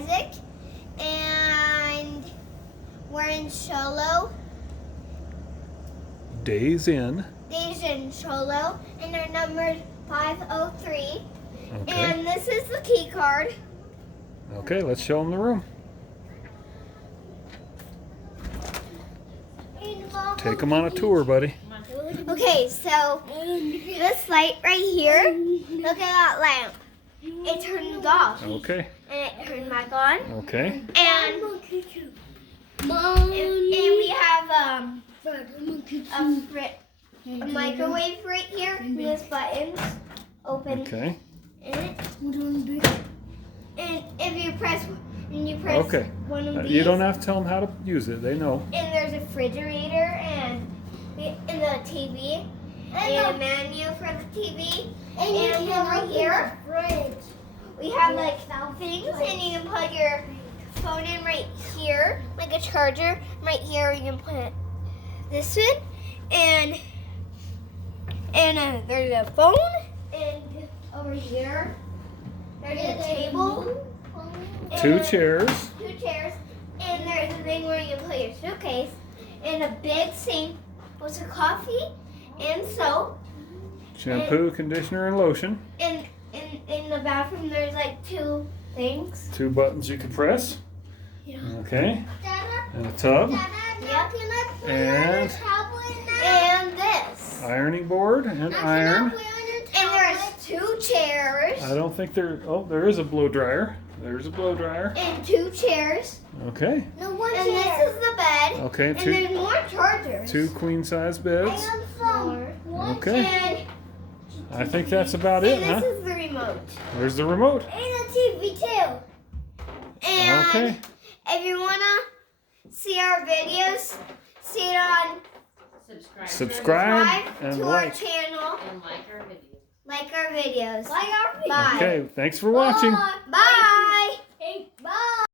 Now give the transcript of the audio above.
Isaac, and we're in Sholo. Days in. Days in Sholo, and our number 503. Okay. And this is the key card. Okay, let's show them the room. Take them on a tour, buddy. Okay, so this light right here, look at that lamp. It turns off. Okay. And it turns back on. Okay. And we have a microwave right here. And this button's open. Okay. And if you press Okay. one of these, You don't have to tell them how to use it. They know. and there's a refrigerator and the TV and a menu for the TV. And over here, we have like things, and you can plug your phone in right here, like a charger. Right here, you can put this in, and there's a phone, and over here, there's a table. Two and chairs. 2 chairs, and there's a thing where you can put your suitcase, and a big sink with some coffee and soap. Shampoo, conditioner, and lotion. And in the bathroom, there's like 2 things. 2 buttons you can press. Yeah. Okay. And a tub. Yep. And this. ironing board and iron. And there's 2 chairs. I don't think there is a blow dryer. There's a blow dryer. And 2 chairs. Okay. No, one and chair. This is the bed. Okay, and there's more chargers. 2 queen size beds. More. Okay. And I think that's about it, huh? this is the remote. Where's the remote? And a TV too. And Okay. if you wanna see our videos, see it on Subscribe and to like. our channel. And like our videos. Like our videos. Bye. Okay, thanks for watching. Bye.